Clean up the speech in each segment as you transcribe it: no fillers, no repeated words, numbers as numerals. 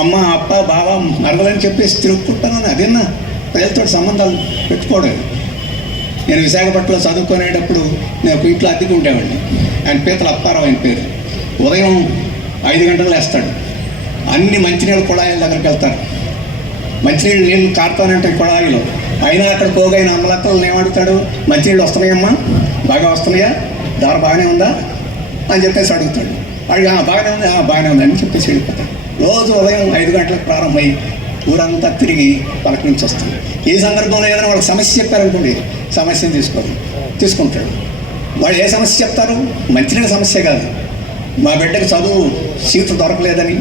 అమ్మ అప్ప బావ మరలని చెప్పేసి తిరుగుకుంటాను. అదేనా ప్రజలతో సంబంధాలు పెట్టుకోవడం. నేను విశాఖపట్నంలో చదువుకునేటప్పుడు నేను ఒక ఇంట్లో అద్దెకు ఉండేవాడిని. ఆయన పీతల అప్పారావు ఆయన పేరు. ఉదయం 5 గంటలు లేస్తాడు. అన్ని మంచినీళ్ళ కుళాయిల దగ్గరికి వెళ్తారు. మంచినీళ్ళు నీళ్ళు కారుతానంటే కుళాయిలో. అయినా అక్కడ పోగైన అమ్మలక్కలను ఏమడుగుతాడు, మంచినీళ్ళు వస్తున్నాయమ్మా, బాగా వస్తున్నాయా, దారి బాగానే ఉందా అని చెప్పేసి అడుగుతాడు. అడిగి బాగానే ఉంది అని చెప్పేసి వెళ్ళిపోతాడు. రోజు ఉదయం 5 గంటలకు ప్రారంభమై ఊరంతా తిరిగి పలకరించి వస్తుంది. ఈ సందర్భంలో ఏదైనా వాళ్ళకి సమస్య చెప్పారనుకోండి, సమస్యను తీసుకుంటాడు. వాళ్ళు ఏ సమస్య చెప్తారు? మంచినీళ్ళ సమస్య కాదు, మా బిడ్డకి చదువు సీటు దొరకలేదని,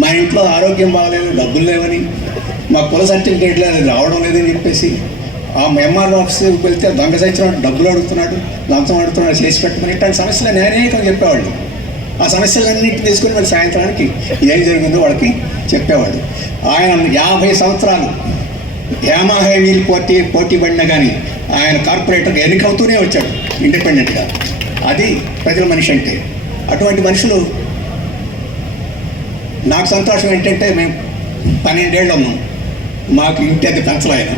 మా ఇంట్లో ఆరోగ్యం బాగలేదు, డబ్బులు లేవని, మా కుల సర్టిఫికేట్ లేదు, రావడం లేదని చెప్పేసి ఆ ఎంఆర్ ఆఫీస్కి వెళ్తే దొంగ సచ్చినట్టు డబ్బులు అడుగుతున్నాడు, లంచం అడుగుతున్నాడు, చేసి పెట్టుకుని ఇట్లాంటి సమస్యలు అనేకం చెప్పేవాళ్ళు. ఆ సమస్యలన్నింటినీ తీసుకుని మరి సాయంత్రానికి ఏం జరిగిందో వాళ్ళకి చెప్పేవాడు. ఆయన 50 సంవత్సరాలు యామాహా వీల్ పోటీ పడినా కానీ ఆయన కార్పొరేటర్గా ఎన్నికవుతూనే వచ్చాడు ఇండిపెండెంట్గా. అది ప్రజల మనిషి అంటే. అటువంటి మనుషులు నాకు సంతోషం ఏంటంటే మేము 12 ఏళ్ళు ఉన్నాం, మాకు ఇంటి అది పెంచలే ఆయన.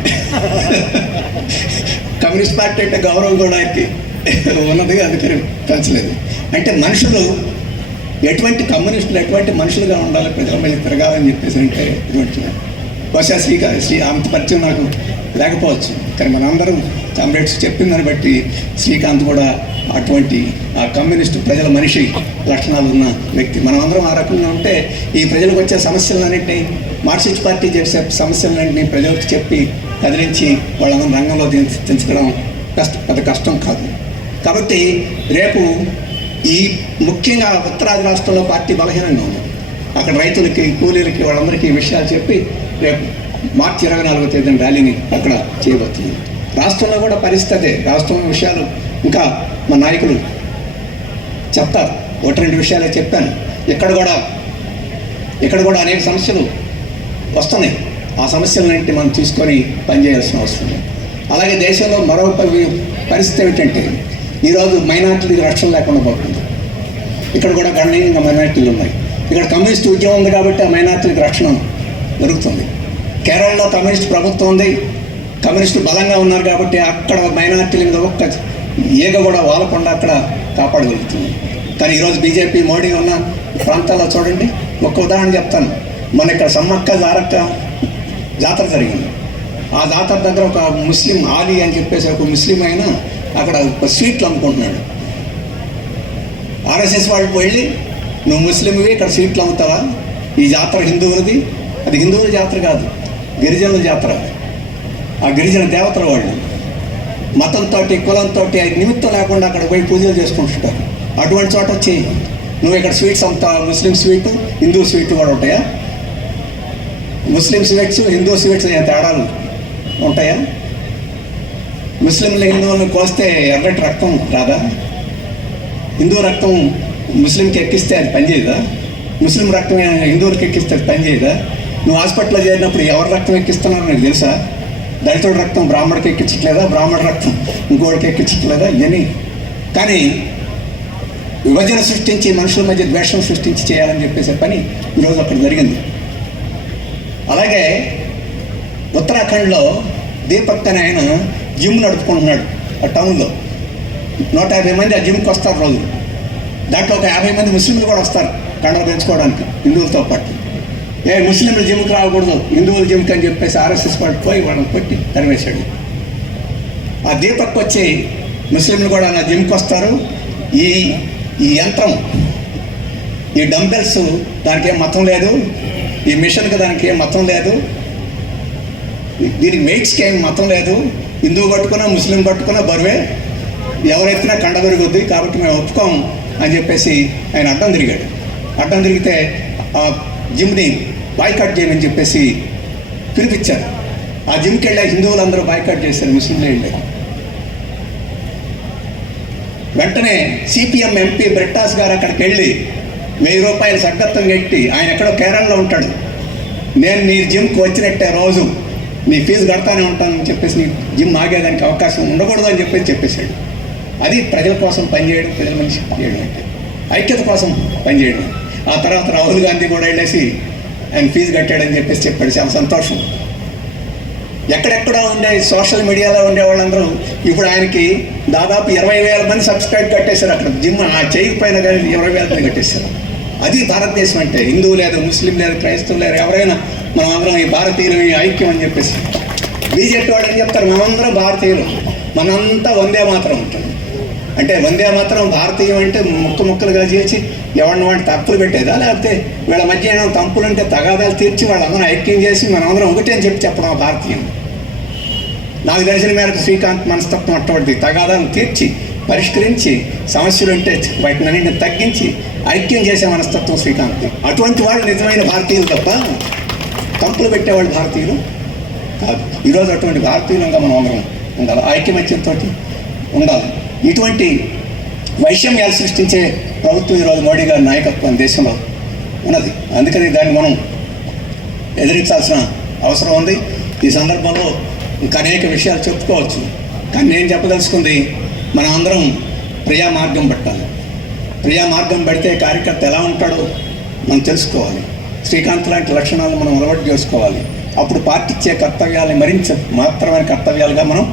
కమ్యూనిస్ట్ పార్టీ అంటే గౌరవం కూడా ఆయనకి ఉన్నది, అందుకని పెంచలేదు. అంటే మనుషులు ఎటువంటి కమ్యూనిస్టులు ఎటువంటి మనుషులుగా ఉండాలి, ప్రజల మీద తిరగాలని చెప్పేసి అంటే ఇటువంటి బహుశా అంత పరిచయం నాకు లేకపోవచ్చు, కానీ మనందరం కామ్రేడ్స్ చెప్పిందని బట్టి శ్రీకాంత్ కూడా అటువంటి ఆ కమ్యూనిస్టు ప్రజల మనిషి లక్షణాలు ఉన్న వ్యక్తి. మనం అందరం ఆ రకంగా ఉంటే ఈ ప్రజలకు వచ్చే సమస్యలన్నింటినీ, మార్క్సిస్ట్ పార్టీ చేసే సమస్యలన్నింటినీ ప్రజలకు చెప్పి కదిలించి వాళ్ళందరం రంగంలో దించడం పెద్ద కష్టం కాదు. కాబట్టి రేపు ఈ ముఖ్యంగా ఉత్తరాది రాష్ట్రంలో పార్టీ బలహీనంగా ఉంది. అక్కడ రైతులకి, కూలీలకి, వాళ్ళందరికీ ఈ విషయాలు చెప్పి రేపు మార్చి 24వ తేదీన ర్యాలీని అక్కడ చేయబోతుంది. రాష్ట్రంలో కూడా పరిస్థితి, రాష్ట్రంలో విషయాలు ఇంకా మా నాయకులు చెప్తారు. 1-2 విషయాలే చెప్పాను. ఇక్కడ కూడా అనేక సమస్యలు వస్తున్నాయి. ఆ సమస్యలన్నింటినీ మనం తీసుకొని పనిచేయాల్సిన అవసరం ఉంది. అలాగే దేశంలో మరో పరిస్థితి ఏమిటంటే ఈరోజు మైనార్టీలకు రక్షణ లేకుండా పోతుంది. ఇక్కడ కూడా గణనీయంగా మైనార్టీలు ఉన్నాయి. ఇక్కడ కమ్యూనిస్ట్ ఉద్యమం ఉంది కాబట్టి ఆ మైనార్టీలకు రక్షణ దొరుకుతుంది. కేరళలో కమ్యూనిస్ట్ ప్రభుత్వం ఉంది, కమ్యూనిస్టులు బలంగా ఉన్నారు కాబట్టి అక్కడ మైనార్టీల మీద ఒక్క ఈగ కూడా వాలకుండా అక్కడ కాపాడగలుగుతుంది. కానీ ఈరోజు బీజేపీ, మోడీ ఉన్న ప్రాంతాల్లో చూడండి. ఒక్క ఉదాహరణ చెప్తాను. మన ఇక్కడ సమ్మక్క జారక్క జాతర జరిగింది. ఆ జాతర దగ్గర ఒక ముస్లిం ఆలీ అని చెప్పేసి ఒక ముస్లిం అయినా అక్కడ ఒక స్వీట్లు అమ్ముకుంటున్నాడు. ఆర్ఎస్ఎస్ వాళ్ళు వెళ్ళి, నువ్వు ముస్లింవి ఇక్కడ స్వీట్లు అమ్ముతావా? ఈ జాతర హిందువులది. అది హిందువుల జాతర కాదు, గిరిజనుల జాతర. ఆ గిరిజన దేవతల వాళ్ళు మతంతో, కులంతో నిమిత్తం లేకుండా అక్కడ పోయి పూజలు చేసుకుంటుంటారు. అటువంటి చోట వచ్చి నువ్వు ఇక్కడ స్వీట్స్ అమ్ముతావా? ముస్లిం స్వీటు, హిందూ స్వీట్లు కూడా ఉంటాయా? ముస్లిం స్వీట్స్, హిందూ స్వీట్స్ తేడాలు ఉంటాయా? ముస్లింలు హిందువులను కోస్తే ఎర్రటి రక్తం రాదా? హిందూ రక్తం ముస్లింకి ఎక్కిస్తే అది పనిచేయదా? ముస్లిం రక్తం హిందువులకి ఎక్కిస్తే అది పనిచేయదా? నువ్వు హాస్పిటల్లో చేరినప్పుడు ఎవరి రక్తం ఎక్కిస్తున్నారో నీకు తెలుసా? దళితుడి రక్తం బ్రాహ్మడికి ఎక్కించట్లేదా? బ్రాహ్మణ రక్తం ఇంకోటికి ఎక్కించట్లేదా? ఇవన్నీ. కానీ విభజన సృష్టించి, మనుషుల మధ్య ద్వేషం సృష్టించి చేయాలని చెప్పేసే పని ఈరోజు అక్కడ జరిగింది. అలాగే ఉత్తరాఖండ్లో దీపక్ అనే ఆయన జిమ్ నడుపుకుంటున్నాడు. ఆ టౌన్లో 150 మంది ఆ జిమ్కి వస్తారు రోజు. దాంట్లో ఒక 50 మంది ముస్లింలు కూడా వస్తారు కండలు పెంచుకోవడానికి హిందువులతో పాటు. ముస్లింలు జిమ్కి రాకూడదు, హిందువుల జిమ్కి అని చెప్పేసి ఆర్ఎస్ఎస్ వాళ్ళు పోయి వాళ్ళని కొట్టి తరివేశాడు. ఆ దీపక్ వచ్చి ముస్లింలు కూడా నా జిమ్కి వస్తారు. ఈ యంత్రం, ఈ డంబెల్స్, దానికి ఏం మతం లేదు, ఈ మిషన్కి దానికి ఏం మతం లేదు, దీనికి వెయిట్స్కి ఏం మతం లేదు, హిందువు పట్టుకున్నా ముస్లిం పట్టుకున్నా బరువే, ఎవరెత్తినా కండ పెరుగుద్ది, కాబట్టి మేము ఒప్పుకోము అని చెప్పేసి ఆయన అడ్డం తిరిగాడు. అడ్డం తిరిగితే ఆ జిమ్ని బాయ్కాట్ చేయమని చెప్పేసి పిలిపించారు. ఆ జిమ్కి వెళ్ళే హిందువులందరూ బాయ్కాట్ చేశారు, ముస్లింలే వెళ్ళారు. వెంటనే సిపిఎం ఎంపీ బ్రిట్టాస్ గారు అక్కడికి వెళ్ళి 1000 రూపాయలు సగ్గత్వం కట్టి, ఆయన ఎక్కడో కేరళలో ఉంటాడు, నేను మీ జిమ్కి వచ్చినట్టే రోజు మీ ఫీజు కడతానే ఉంటానని చెప్పేసి నీ జిమ్ ఆగేదానికి అవకాశం ఉండకూడదు అని చెప్పేసాడు. అది ప్రజల కోసం పనిచేయడం, ప్రజల మనిషి పనిచేయడం అంటే ఐక్యత కోసం పనిచేయడం. ఆ తర్వాత రాహుల్ గాంధీ కూడా వెళ్ళేసి ఆయన ఫీజు కట్టాడని చెప్పేసి చెప్పాడు. చాలా సంతోషం. ఎక్కడెక్కడో ఉండే సోషల్ మీడియాలో ఉండే వాళ్ళందరూ ఇప్పుడు ఆయనకి దాదాపు 20,000 మంది సబ్స్క్రైబ్ కట్టేశారు. అక్కడ జిమ్ చేయకపోయినా కానీ 20,000 మంది కట్టేశారు. అది భారతదేశం అంటే. హిందువు లేదు, ముస్లిం లేదు, క్రైస్తవులు లేదు, ఎవరైనా మనం అందరం ఈ భారతీయులు ఈ ఐక్యం అని చెప్పేసి. బీజేపీ వాళ్ళు ఏం చెప్తారు, మనమందరం భారతీయులు, మనంతా వందే మాత్రం ఉంటుంది. అంటే వందే మాత్రం భారతీయం అంటే ముక్కలుగా చేసి ఎవరిని వాడిని తప్పులు పెట్టేదా, లేకపోతే వీళ్ళ మధ్య ఏమైనా తంపులు అంటే తగాదాలు తీర్చి వాళ్ళందరం ఐక్యం చేసి మనందరం ఒకటే అని చెప్పడం భారతీయం. నాకు తెలిసిన మేరకు శ్రీకాంత్ మనస్తత్వం అటువంటి తగాదాలను తీర్చి పరిష్కరించి సమస్యలు ఉంటే వాటిని అన్నింటిని తగ్గించి ఐక్యం చేసే మనస్తత్వం శ్రీకాంత్. అటువంటి వాళ్ళు నిజమైన భారతీయులు తప్ప తంపులు పెట్టేవాళ్ళు భారతీయులు కాదు. ఈరోజు అటువంటి భారతీయులంగా మనం అందరం ఉండాలి, ఐక్యమత్యంతో ఉండాలి. ఇటువంటి వైషమ్యాలు సృష్టించే ప్రభుత్వం ఈరోజు మోడీ గారి నాయకత్వం దేశంలో ఉన్నది. అందుకని దాన్ని మనం ఎదిరించాల్సిన అవసరం ఉంది. ఈ సందర్భంలో ఇంకా అనేక విషయాలు చెప్పుకోవచ్చు, కానీ నేను చెప్పదలుచుకుంది మనం అందరం ప్రియా మార్గం పట్టాలి. ప్రియా మార్గం పడితే కార్యకర్త ఎలా ఉంటాడో మనం తెలుసుకోవాలి. శ్రీకాంత్ లాంటి లక్షణాలను మనం అలవాటు చేసుకోవాలి. అప్పుడు పార్టీ ఇచ్చే కర్తవ్యాలను మరింత మాత్రమైన కర్తవ్యాలుగా మనం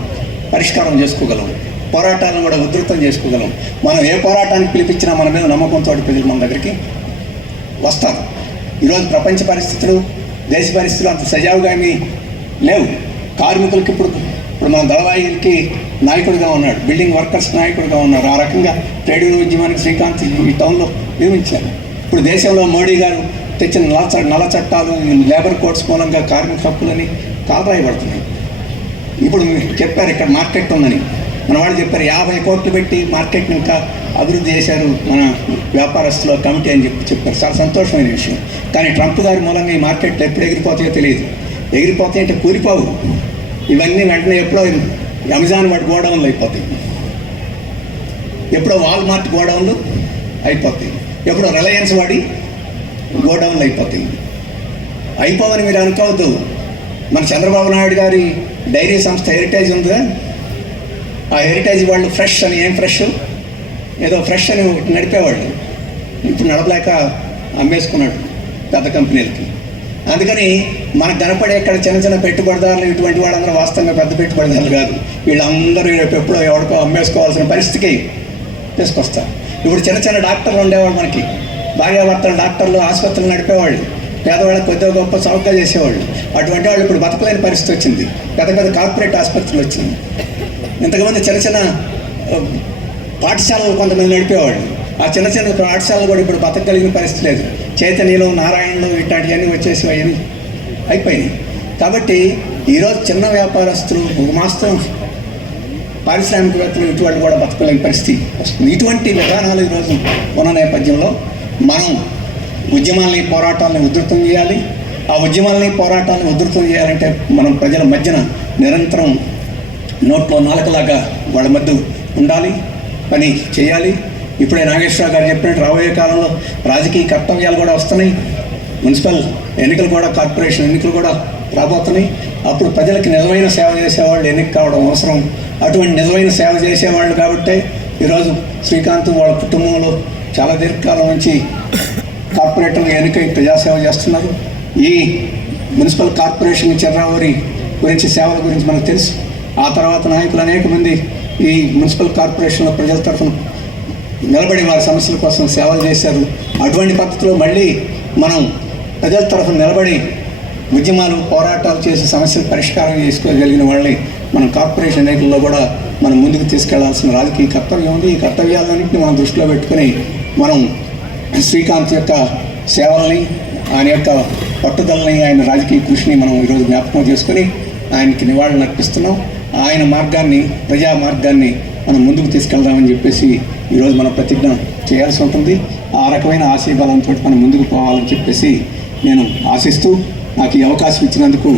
పరిష్కారం చేసుకోగలం. పోరాటాలను కూడా ఉధృతం చేసుకోగలం. మనం ఏ పోరాటానికి పిలిపించినా మన మీద నమ్మకంతో ప్రజలు మన దగ్గరికి వస్తారు. ఈరోజు ప్రపంచ పరిస్థితులు, దేశ పరిస్థితులు అంత సజావుగా ఏమీ లేవు. కార్మికులకి ఇప్పుడు మన దళవాయిలకి నాయకుడిగా ఉన్నాడు, బిల్డింగ్ వర్కర్స్ నాయకుడిగా ఉన్నారు. ఆ రకంగా ట్రేడ్ యూనియన్ ఉద్యమానికి శ్రీకాంత్ ఈ టౌన్లో నియమించారు. ఇప్పుడు దేశంలో మోడీ గారు తెచ్చిన నల్ల చట్టాలు, లేబర్ కోడ్స్ మూలంగా కార్మిక హక్కులని కాపాయబడుతున్నాయి. ఇప్పుడు చెప్పారు ఇక్కడ మార్కెట్ ఉందని, మన వాళ్ళు చెప్పారు 50 కోట్లు పెట్టి మార్కెట్ని ఇంకా అభివృద్ధి చేశారు మన వ్యాపారస్తుల కమిటీ అని చెప్పారు. చాలా సంతోషమైన విషయం. కానీ ట్రంప్ గారి మూలంగా ఈ మార్కెట్లు ఎప్పుడు ఎగిరిపోతాయో తెలియదు. ఎగిరిపోతాయి అంటే కూలిపోవు. ఇవన్నీ వెంటనే ఎప్పుడో అమెజాన్ వాటి గోడౌన్లు అయిపోతాయి, ఎప్పుడో వాల్మార్ట్ గోడౌన్లు అయిపోతాయి, ఎప్పుడో రిలయన్స్ వాడి గోడౌన్లు అయిపోతాయి. అయిపోవని మీరు అనుకోవద్దు. మన చంద్రబాబు నాయుడు గారి డైరీ సంస్థ హెరిటేజ్ ఉందా, ఆ హెరిటేజ్ వాళ్ళు ఫ్రెష్ అని, ఏం ఫ్రెష్, ఏదో ఫ్రెష్ అని నడిపేవాళ్ళు, ఇప్పుడు నడపలేక అమ్మేసుకున్నాడు పెద్ద కంపెనీలకి. అందుకని మనకు కనపడే ఇక్కడ చిన్న చిన్న పెట్టుబడిదారులు ఇటువంటి వాళ్ళందరూ వాస్తవంగా పెద్ద పెట్టుబడిదారులు కాదు. వీళ్ళందరూ ఎప్పుడో ఎవరికో అమ్మేసుకోవాల్సిన పరిస్థితికి తీసుకొస్తారు. ఇప్పుడు చిన్న చిన్న డాక్టర్లు ఉండేవాళ్ళు, మనకి భార్యాభర్తలు డాక్టర్లు, ఆసుపత్రులు నడిపేవాళ్ళు, పేదవాళ్ళకి కొద్దిగా గొప్ప చౌకగా చేసేవాళ్ళు. అటువంటి వాళ్ళు ఇప్పుడు బతకలేని పరిస్థితి వచ్చింది. పెద్ద పెద్ద కార్పొరేట్ ఆసుపత్రులు వచ్చింది. ఇంతకుముందు చిన్న చిన్న పాఠశాలలు కొంతమంది నడిపేవాళ్ళు. ఆ చిన్న చిన్న పాఠశాలలు కూడా ఇప్పుడు బతకగలిగిన పరిస్థితి లేదు. చైతన్యలు, నారాయణలు ఇట్లాంటివన్నీ వచ్చేసి అవన్నీ అయిపోయినాయి. కాబట్టి ఈరోజు చిన్న వ్యాపారస్తులు, ఒక మాస్తం పారిశ్రామికవేత్తలు ఇటువంటి కూడా బతకలేని పరిస్థితి వస్తుంది. ఇటువంటి విధానాలు ఈరోజు ఉన్న నేపథ్యంలో మనం ఉద్యమాలని, పోరాటాలను ఉధృతం చేయాలి. ఆ ఉద్యమాలని, పోరాటాలను ఉధృతం చేయాలంటే మనం ప్రజల మధ్యన నిరంతరం నోట్లో నాలుకలాగా వాళ్ళ మధ్య ఉండాలి, పని చేయాలి. ఇప్పుడే నాగేశ్వరరావు గారు చెప్పినట్టు రాబోయే కాలంలో రాజకీయ కర్తవ్యాలు కూడా వస్తున్నాయి. మున్సిపల్ ఎన్నికలు కూడా, కార్పొరేషన్ ఎన్నికలు కూడా రాబోతున్నాయి. అప్పుడు ప్రజలకి నిజమైన సేవ చేసేవాళ్ళు ఎన్నిక కావడం అవసరం. అటువంటి నిజమైన సేవ చేసేవాళ్ళు కాబట్టే ఈరోజు శ్రీకాంత్ వాళ్ళ కుటుంబంలో చాలా దీర్ఘకాలం నుంచి కార్పొరేటర్లు ఎన్నికై ప్రజాసేవ చేస్తున్నారు. ఈ మున్సిపల్ కార్పొరేషన్ చంద్రబాబు గురించి, సేవల గురించి మనకు తెలుసు. ఆ తర్వాత నాయకులు అనేక మంది ఈ మున్సిపల్ కార్పొరేషన్లో ప్రజల తరఫున నిలబడి వారి సమస్యల కోసం సేవలు చేశారు. అటువంటి పద్ధతిలో మళ్ళీ మనం ప్రజల తరఫున నిలబడి ఉద్యమాలు, పోరాటాలు చేసి సమస్యలు పరిష్కారం చేసుకోగలిగిన వాళ్ళని మనం కార్పొరేషన్ ఎన్నికల్లో కూడా మనం ముందుకు తీసుకెళ్లాల్సిన రాజకీయ కర్తవ్యం ఉంది. ఈ కర్తవ్యాలన్నింటినీ మనం దృష్టిలో పెట్టుకుని మనం శ్రీకాంత్ యొక్క సేవల్ని, ఆయన యొక్క పట్టుదలని, ఆయన రాజకీయ కృషిని మనం ఈరోజు జ్ఞాపకం చేసుకుని ఆయనకి నివాళులు అర్పిస్తున్నాం. ఆయన మార్గాన్ని, ప్రజా మార్గాన్ని మనం ముందుకు తీసుకెళ్దామని చెప్పేసి ఈరోజు మనం ప్రతిజ్ఞ చేయాల్సి ఉంటుంది. ఆ రకమైన ఆశీర్వాదంతో మనం ముందుకు పోవాలని చెప్పేసి నేను ఆశిస్తూ నాకు ఈ అవకాశం ఇచ్చినందుకు